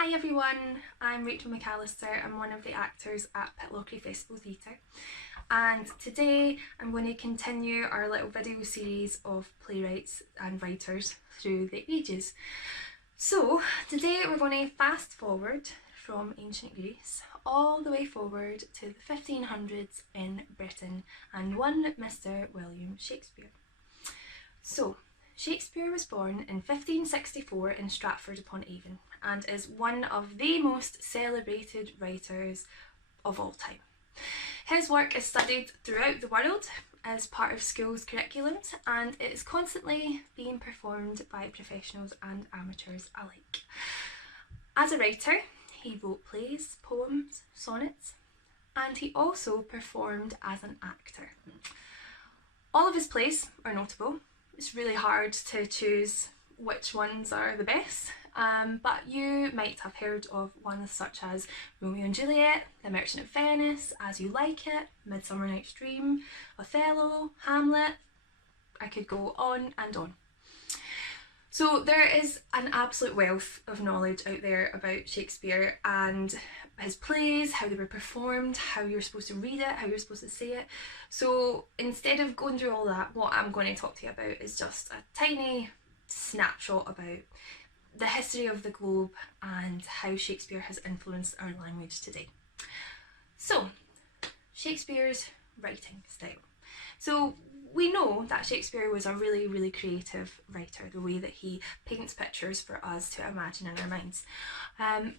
Hi everyone, I'm Rachel McAllister. I'm one of the actors at Pitlochry Festival Theatre, and today I'm going to continue our little video series of playwrights and writers through the ages. So today we're going to fast forward from ancient Greece all the way forward to the 1500s in Britain and one Mr. William Shakespeare. So Shakespeare was born in 1564 in Stratford-upon-Avon and is one of the most celebrated writers of all time. His work is studied throughout the world as part of schools' curriculums, and it is constantly being performed by professionals and amateurs alike. As a writer, he wrote plays, poems, sonnets, and he also performed as an actor. All of his plays are notable. It's really hard to choose which ones are the best, but you might have heard of ones such as Romeo and Juliet, The Merchant of Venice, As You Like It, Midsummer Night's Dream, Othello, Hamlet. I could go on and on. So there is an absolute wealth of knowledge out there about Shakespeare and his plays, how they were performed, how you're supposed to read it, how you're supposed to say it. So instead of going through all that, what I'm going to talk to you about is just a tiny snapshot about the history of the globe and how Shakespeare has influenced our language today. So, Shakespeare's writing style. So we know that Shakespeare was a really creative writer, the way that he paints pictures for us to imagine in our minds.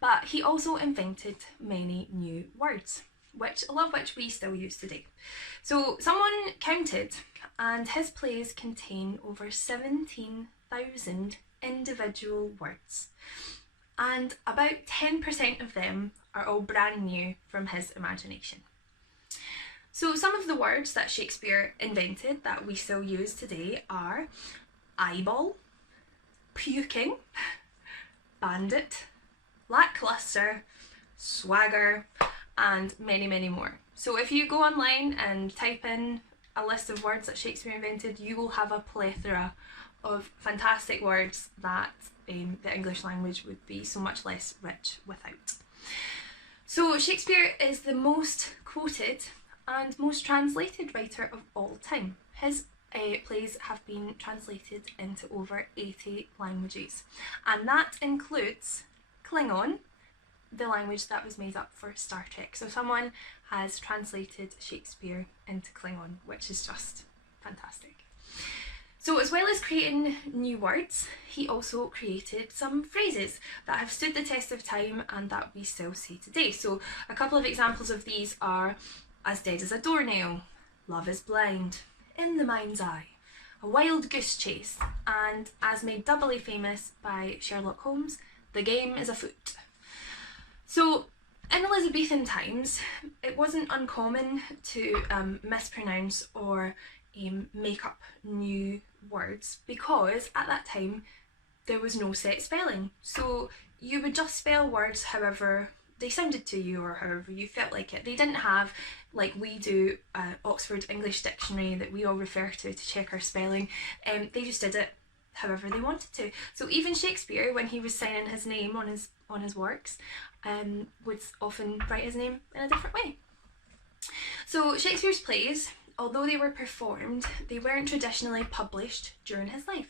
But he also invented many new words, a lot of which we still use today. So someone counted, and his plays contain over 17,000 individual words, and about 10% of them are all brand new from his imagination. So some of the words that Shakespeare invented that we still use today are eyeball, puking, bandit, lackluster, swagger, and many more. So if you go online and type in a list of words that Shakespeare invented, you will have a plethora of fantastic words that the English language would be so much less rich without. So Shakespeare is the most quoted and most translated writer of all time. His plays have been translated into over 80 languages, and that includes Klingon, the language that was made up for Star Trek. So someone has translated Shakespeare into Klingon, which is just fantastic. So as well as creating new words, he also created some phrases that have stood the test of time and that we still say today. So a couple of examples of these are as dead as a doornail, love is blind, in the mind's eye, a wild goose chase, and as made doubly famous by Sherlock Holmes, the game is afoot. So in Elizabethan times, it wasn't uncommon to mispronounce or make up new words, because at that time there was no set spelling. So you would just spell words however they sounded to you or however you felt like it. They didn't have, like we do, Oxford English Dictionary that we all refer to check our spelling. They just did it however they wanted to. So even Shakespeare, when he was signing his name on his works, would often write his name in a different way. So Shakespeare's plays, although they were performed, they weren't traditionally published during his life.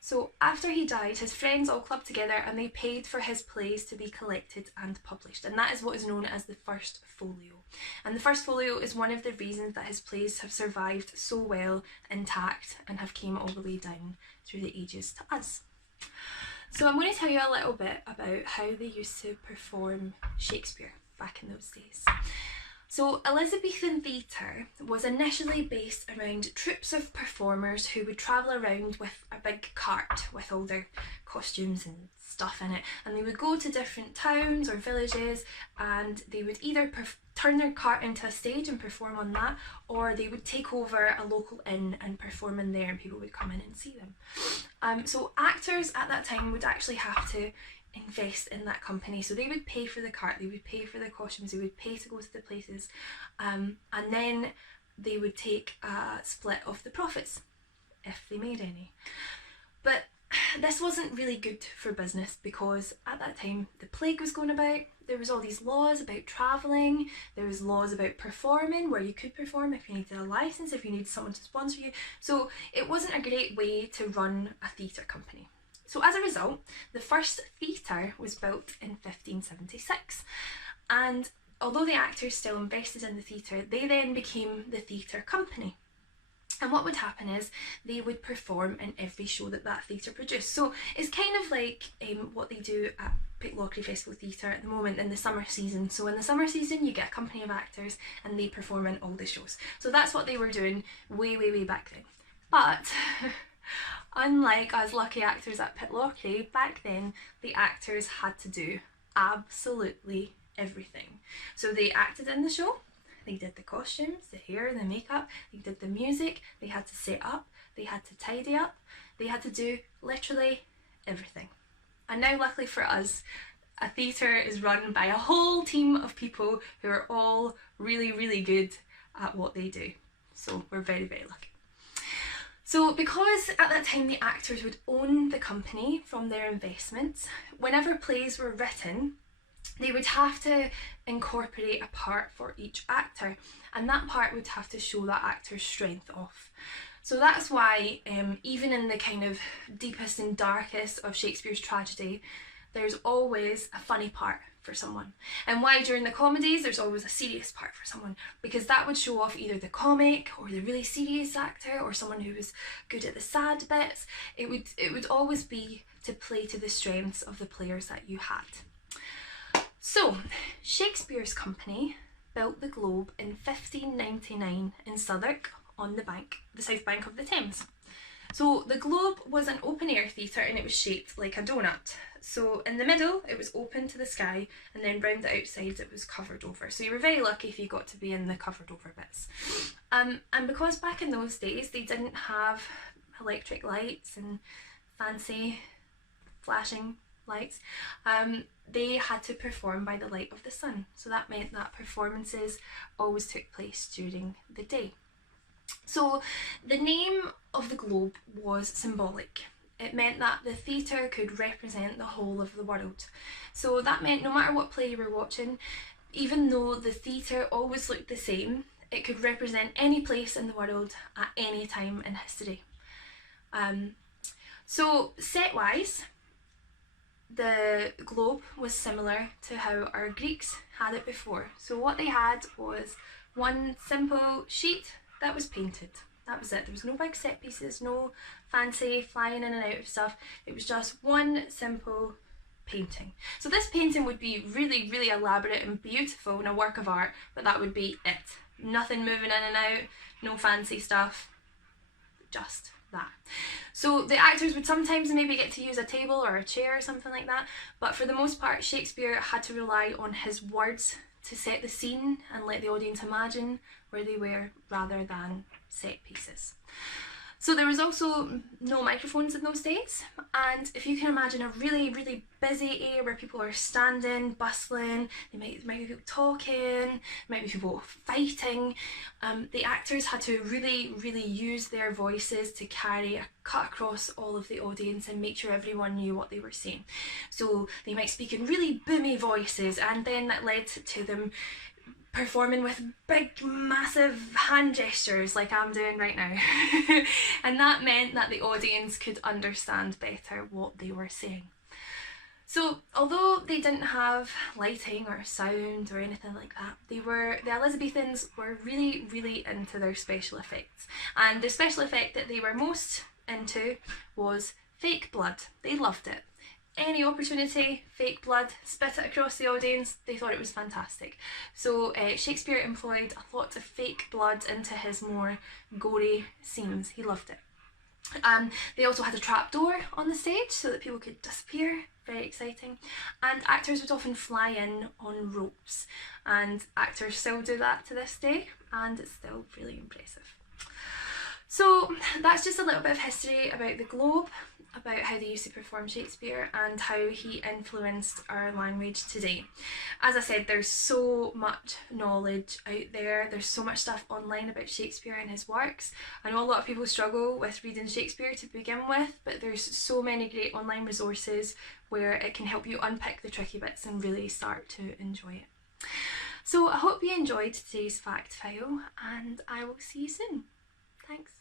So after he died, his friends all clubbed together and they paid for his plays to be collected and published, and that is what is known as the First Folio. And the First Folio is one of the reasons that his plays have survived so well intact and have came all the way down through the ages to us. So I'm going to tell you a little bit about how they used to perform Shakespeare back in those days. So Elizabethan theatre was initially based around troops of performers who would travel around with a big cart with all their costumes and stuff in it, and they would go to different towns or villages, and they would either turn their cart into a stage and perform on that, or they would take over a local inn and perform in there and people would come in and see them. So actors at that time would actually have to invest in that company, so they would pay for the cart, they would pay for the costumes, they would pay to go to the places, and then they would take a split of the profits if they made any. But this wasn't really good for business because at that time the plague was going about. There was all these laws about travelling, there was laws about performing, where you could perform if you needed a licence, if you needed someone to sponsor you. So it wasn't a great way to run a theatre company. So as a result, the first theatre was built in 1576. And although the actors still invested in the theatre, they then became the theatre company. And what would happen is they would perform in every show that that theatre produced. So it's kind of like what they do at Pitlochry Festival Theatre at the moment in the summer season. So in the summer season you get a company of actors and they perform in all the shows. So that's what they were doing way back then. But unlike us lucky actors at Pitlochry, back then the actors had to do absolutely everything. So they acted in the show, they did the costumes, the hair, the makeup, they did the music, they had to set up, they had to tidy up, they had to do literally everything. And now luckily for us, a theatre is run by a whole team of people who are all really good at what they do. So we're very lucky. So because at that time the actors would own the company from their investments, whenever plays were written, they would have to incorporate a part for each actor, and that part would have to show that actor's strength off. So that's why even in the kind of deepest and darkest of Shakespeare's tragedy, there's always a funny part for someone. And why during the comedies there's always a serious part for someone, because that would show off either the comic or the really serious actor or someone who was good at the sad bits. It would always be to play to the strengths of the players that you had. So, Shakespeare's company built the Globe in 1599 in Southwark on the south bank of the Thames. So the Globe was an open air theatre and it was shaped like a donut. So in the middle it was open to the sky, and then round the outside it was covered over. So you were very lucky if you got to be in the covered over bits. And because back in those days they didn't have electric lights and fancy flashing lights, they had to perform by the light of the sun. So that meant that performances always took place during the day. So the name of the Globe was symbolic. It meant that the theatre could represent the whole of the world. So that meant no matter what play you were watching, even though the theatre always looked the same, it could represent any place in the world at any time in history. So set-wise, the Globe was similar to how our Greeks had it before. So what they had was one simple sheet that was painted. That was it. There was no big set pieces, no fancy flying in and out of stuff. It was just one simple painting. So this painting would be really elaborate and beautiful and a work of art, but that would be it. Nothing moving in and out, no fancy stuff, just that. So the actors would sometimes maybe get to use a table or a chair or something like that, but for the most part Shakespeare had to rely on his words to set the scene and let the audience imagine where they were rather than set pieces. So there was also no microphones in those days, and if you can imagine a really busy area where people are standing, bustling, there might be people talking, there might be people fighting, the actors had to really use their voices to cut across all of the audience and make sure everyone knew what they were saying. So they might speak in really boomy voices, and then that led to them performing with big massive hand gestures like I'm doing right now. And that meant that the audience could understand better what they were saying. So although they didn't have lighting or sound or anything like that, the Elizabethans were really into their special effects. And the special effect that they were most into was fake blood. They loved it. Any opportunity, fake blood, spit it across the audience, they thought it was fantastic. So Shakespeare employed a lot of fake blood into his more gory scenes. He loved it. They also had a trapdoor on the stage so that people could disappear. Very exciting. And actors would often fly in on ropes, and actors still do that to this day, and it's still really impressive. So that's just a little bit of history about the Globe. about how they used to perform Shakespeare and how he influenced our language today. As I said, there's so much knowledge out there, there's so much stuff online about Shakespeare and his works. I know a lot of people struggle with reading Shakespeare to begin with, but there's so many great online resources where it can help you unpick the tricky bits and really start to enjoy it. So I hope you enjoyed today's fact file, and I will see you soon. Thanks.